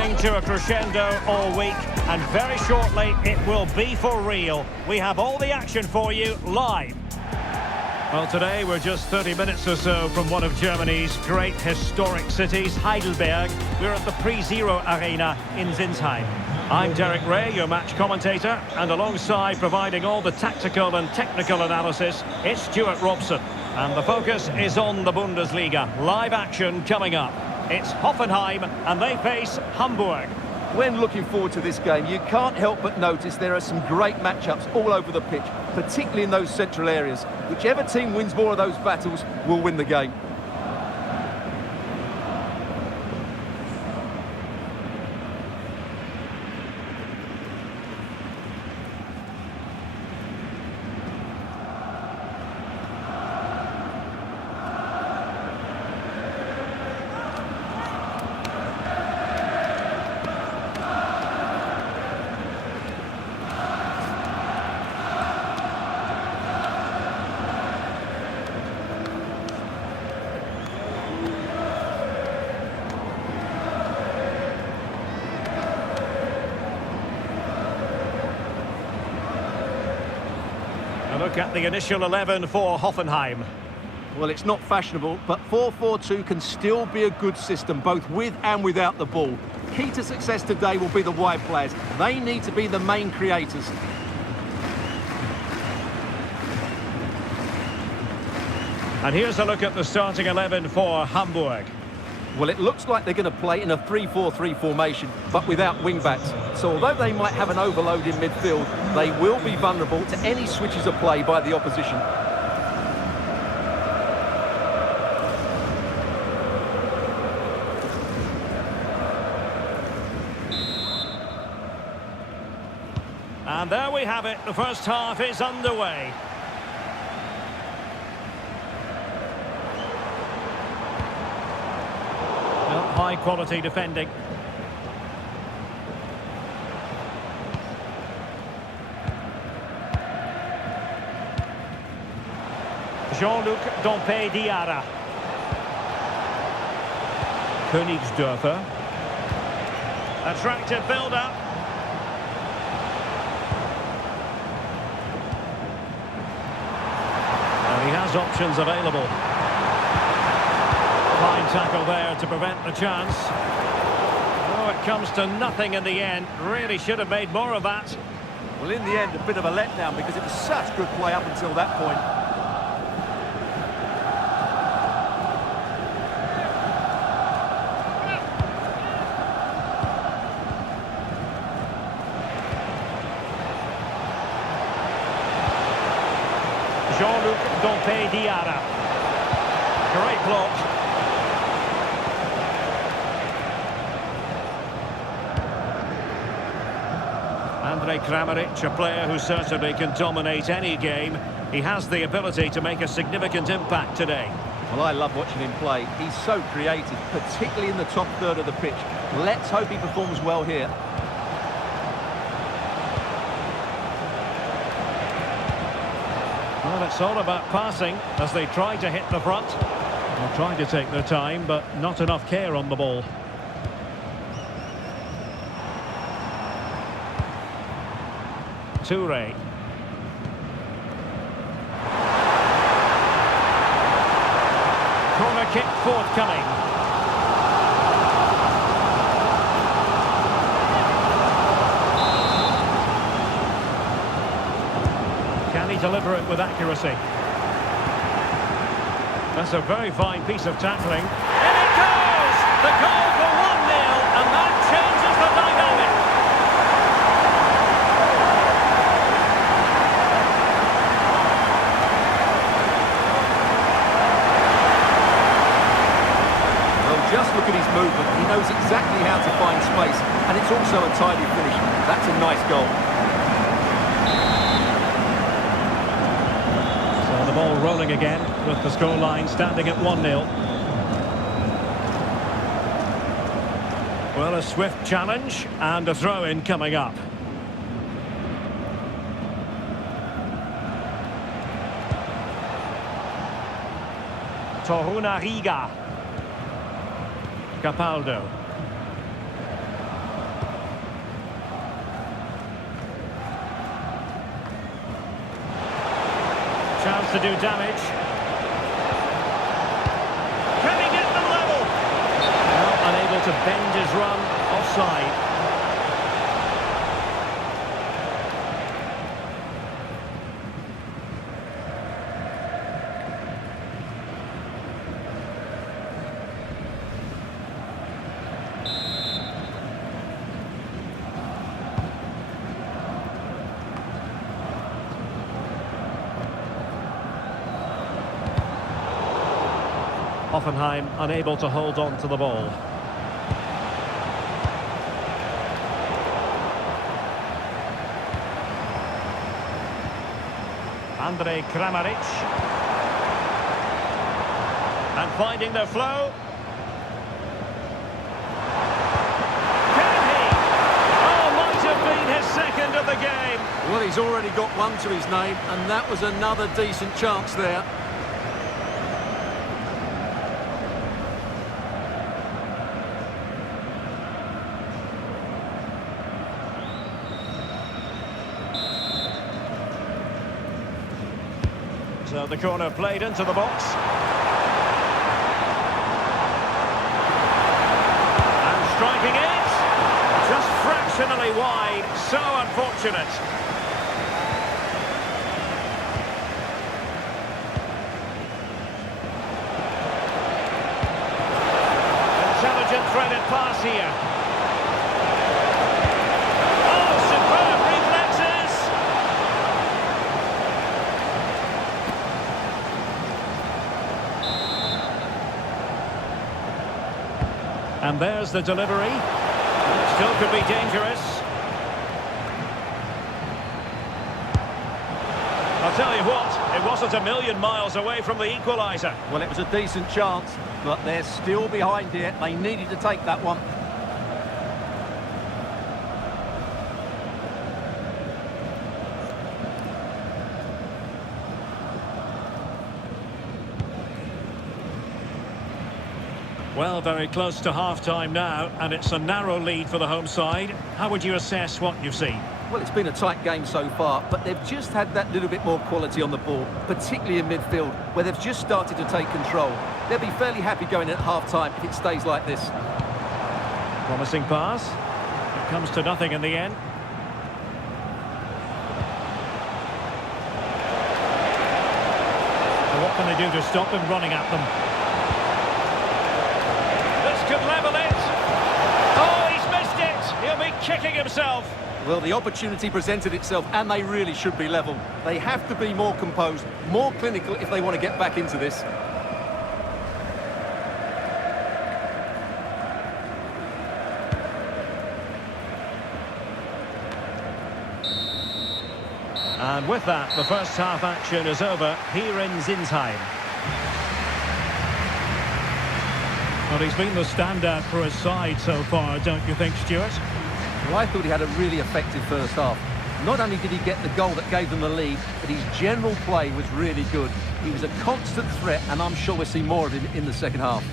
building to a crescendo all week, and very shortly it will be for real. We have all the action for you live. Well, today we're just 30 minutes or so from one of Germany's great historic cities, Heidelberg. We're at the Pre-Zero Arena in Sinsheim. I'm Derek Ray, your match commentator, and alongside providing all the tactical and technical analysis, it's Stuart Robson. And the focus is on the Bundesliga. Live action coming up. It's Hoffenheim, and they face Hamburg. When looking forward to this game, you can't help but notice there are some great matchups all over the pitch, particularly in those central areas. Whichever team wins more of those battles will win the game. Look at the initial 11 for Hoffenheim. Well, it's not fashionable, but 4-4-2 can still be a good system, both with and without the ball. Key to success today will be the wide players. They need to be the main creators. And here's a look at the starting 11 for Hamburg. Well, it looks like they're going to play in a 3-4-3 formation, but without wing-backs. So although they might have an overload in midfield, they will be vulnerable to any switches of play by the opposition. And there we have it. The first half is underway. High quality defending. Jean-Luc Dompe-Diarra. Königsdörfer. Attractive build-up. And he has options available. Fine tackle there to prevent the chance. Oh, it comes to nothing in the end. Really should have made more of that. Well, in the end, a bit of a letdown because it was such good play up until that point. Jean-Luc Dompe-Diarra. Great block. Andre Kramaric, a player who certainly can dominate any game. He has the ability to make a significant impact today. Well, I love watching him play. He's so creative, particularly in the top third of the pitch. Let's hope he performs well here. Well, it's all about passing as they try to hit the front. They're trying to take their time, but not enough care on the ball. Toure. Corner kick forthcoming. Can he deliver it with accuracy? That's a very fine piece of tackling. In it goes! The goal for 1-0, and that changes the dynamic. Just look at his movement. He knows exactly how to find space, and it's also a tidy finish. That's a nice goal. So the ball rolling again with the scoreline standing at 1-0. Well, a swift challenge and a throw-in coming up. Torunariga. Capaldo. to do damage. Can he get them level? Well, unable to bend his run. Offside. Hoffenheim unable to hold on to the ball. Andrej Kramaric. And finding their flow. Can he? Oh, might have been his second of the game. Well, he's already got one to his name, and that was another decent chance there. So the corner played into the box. And striking it. Just fractionally wide. So unfortunate. Intelligent threaded pass here. Oh, superb reflexes. And there's the delivery. Still could be dangerous. I'll tell you what, it wasn't a million miles away from the equaliser. Well, it was a decent chance, but they're still behind here. They needed to take that one. Well, very close to half-time now, and it's a narrow lead for the home side. How would you assess what you've seen? Well, it's been a tight game so far, but they've just had that little bit more quality on the ball, particularly in midfield, where they've just started to take control. They'll be fairly happy going at half-time if it stays like this. Promising pass. It comes to nothing in the end. So what can they do to stop him running at them? Could level it. Oh, he's missed it. He'll be kicking himself. Well, the opportunity presented itself, and they really should be level. They have to be more composed, more clinical if they want to get back into this. And with that, the first half action is over here in Zinsheim. Well, he's been the standout for his side so far, don't you think, Stuart? Well, I thought he had a really effective first half. Not only did he get the goal that gave them the lead, but his general play was really good. He was a constant threat, and I'm sure we'll see more of him in the second half.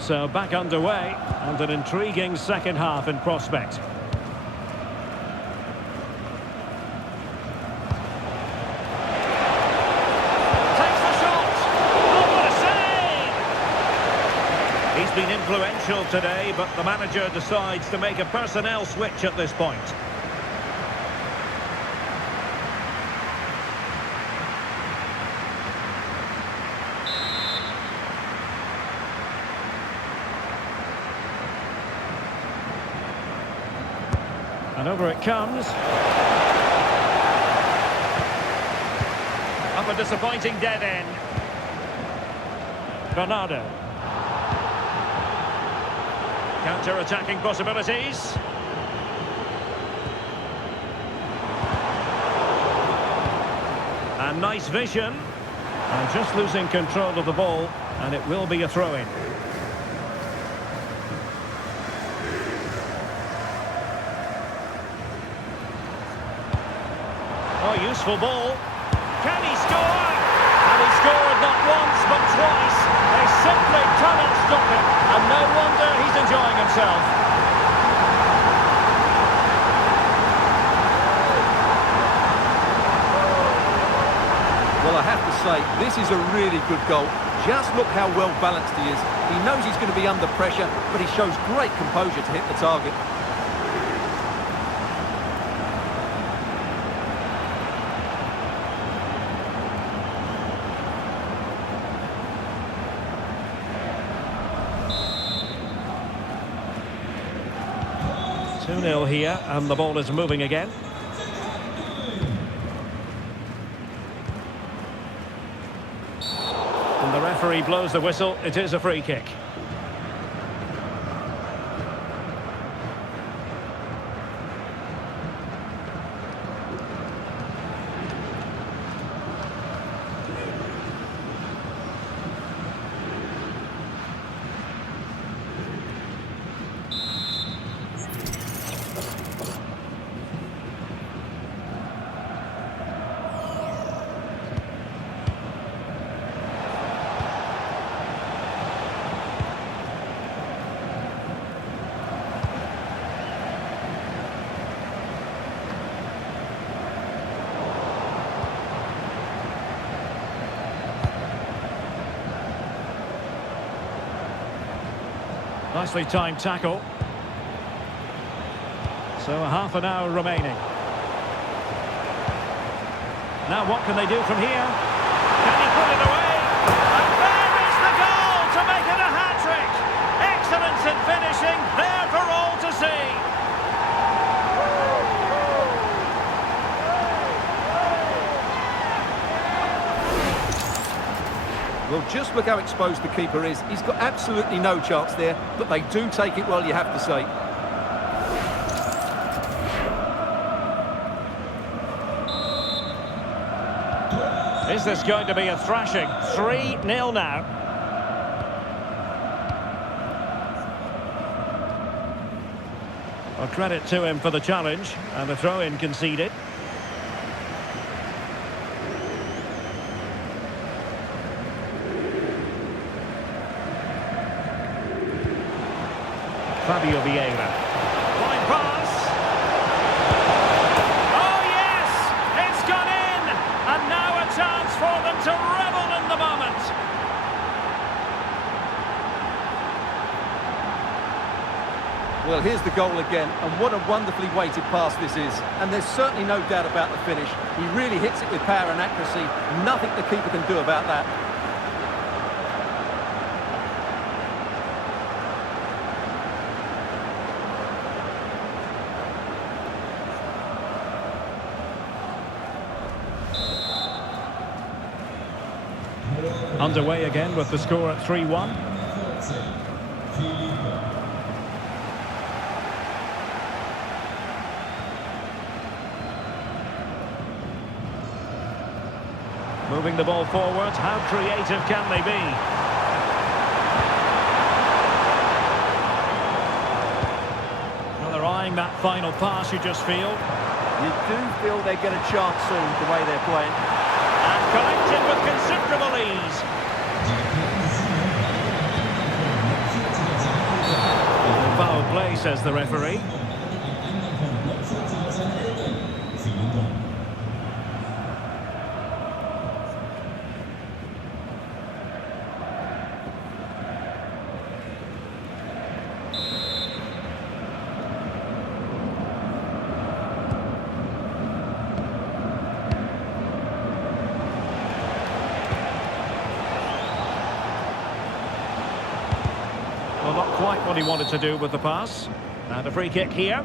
So back underway, and an intriguing second half in prospect. Been influential today, but the manager decides to make a personnel switch at this point. And over it comes. Up a disappointing dead end. Bernardo. Counter-attacking possibilities. And nice vision. And just losing control of the ball, and it will be a throw-in. Oh, useful ball. Can he score? And he They've scored not once but twice. They simply cannot stop him. And no wonder he's enjoying himself. Well, I have to say, this is a really good goal. Just look how well balanced he is. He knows he's going to be under pressure, but he shows great composure to hit the target. Two 2-0 here, and the ball is moving again. And the referee blows the whistle. It is a free kick. Nicely timed tackle. So half an hour remaining. Now what can they do from here? Can he put it away? And there is the goal to make it a hat-trick. Excellence in finishing, there for all to see. Well, just look how exposed the keeper is. He's got absolutely no chance there, but they do take it well, you have to say. Is this going to be a thrashing? 3-0 now. Well, credit to him for the challenge, and the throw-in conceded. Fabio Vieira. Fine pass. Oh yes! It's gone in! And now a chance for them to revel in the moment. Well, here's the goal again, and what a wonderfully weighted pass this is. And there's certainly no doubt about the finish. He really hits it with power and accuracy. Nothing the keeper can do about that. Underway again with the score at 3-1. Moving the ball forward, how creative can they be? Well, they're eyeing that final pass, you just feel. You do feel they get a chance soon, the way they're playing. And collected with considerable ease. Foul play, says the referee. Well, not quite what he wanted to do with the pass. And a free kick here.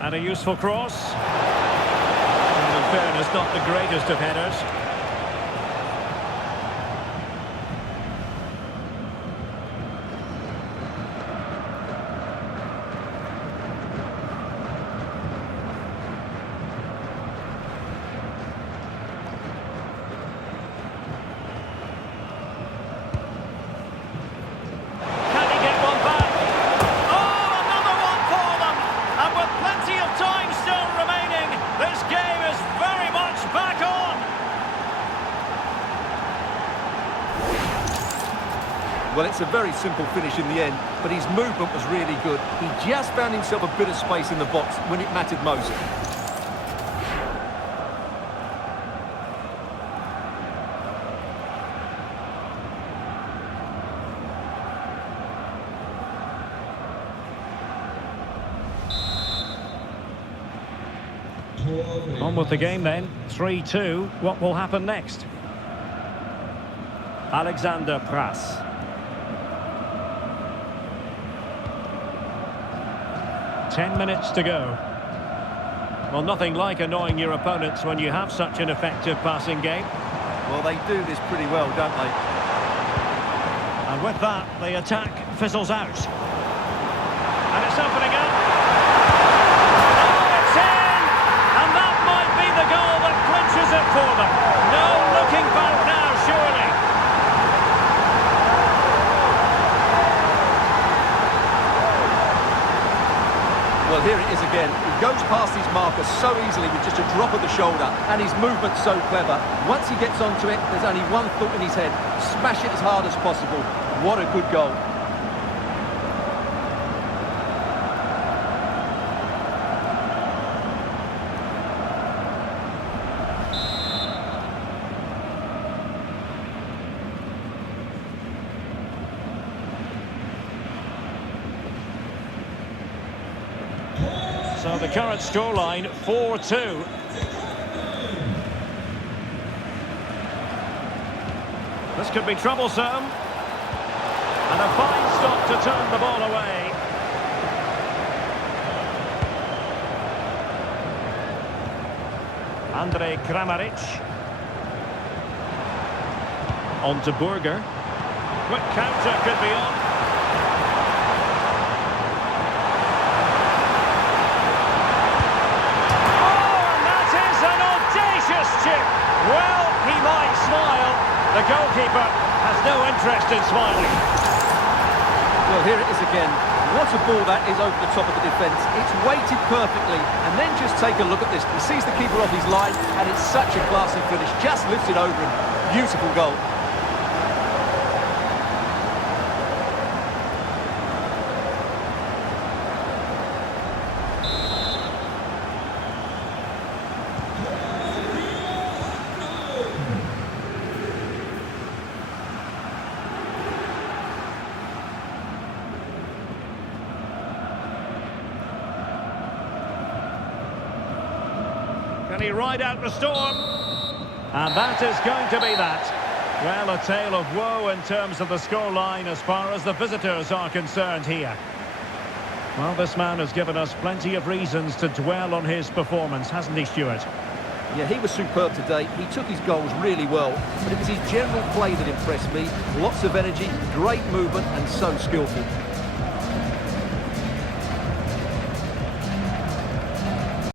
And a useful cross. And in fairness, not the greatest of headers. Well, it's a very simple finish in the end, but his movement was really good. He just found himself a bit of space in the box when it mattered most. On with the game then, 3-2. What will happen next? Alexander Pras. Ten minutes to go. Well, nothing like annoying your opponents when you have such an effective passing game. Well, they do this pretty well, don't they? And with that, the attack fizzles out. And it's opening up. Oh, it's in! And that might be the goal that clinches it for them. No looking back now, surely. Well, here it is again. He goes past his marker so easily with just a drop of the shoulder, and his movement's so clever. Once he gets onto it, there's only one thought in his head: smash it as hard as possible. What a good goal. So the current scoreline, 4-2. This could be troublesome. And a fine stop to turn the ball away. Andrej Kramaric. On to Burger. Quick counter could be on. Chip. Well, he might smile. The goalkeeper has no interest in smiling. Well, here it is again. What a ball that is over the top of the defence. It's weighted perfectly. And then just take a look at this. He sees the keeper off his line, and it's such a classy finish. Just lifts it over him. Beautiful goal. Can he ride out the storm? And that is going to be that. Well, a tale of woe in terms of the scoreline as far as the visitors are concerned here. Well, this man has given us plenty of reasons to dwell on his performance, hasn't he, Stuart? Yeah, he was superb today. He took his goals really well, but it was his general play that impressed me. Lots of energy, great movement, and so skillful.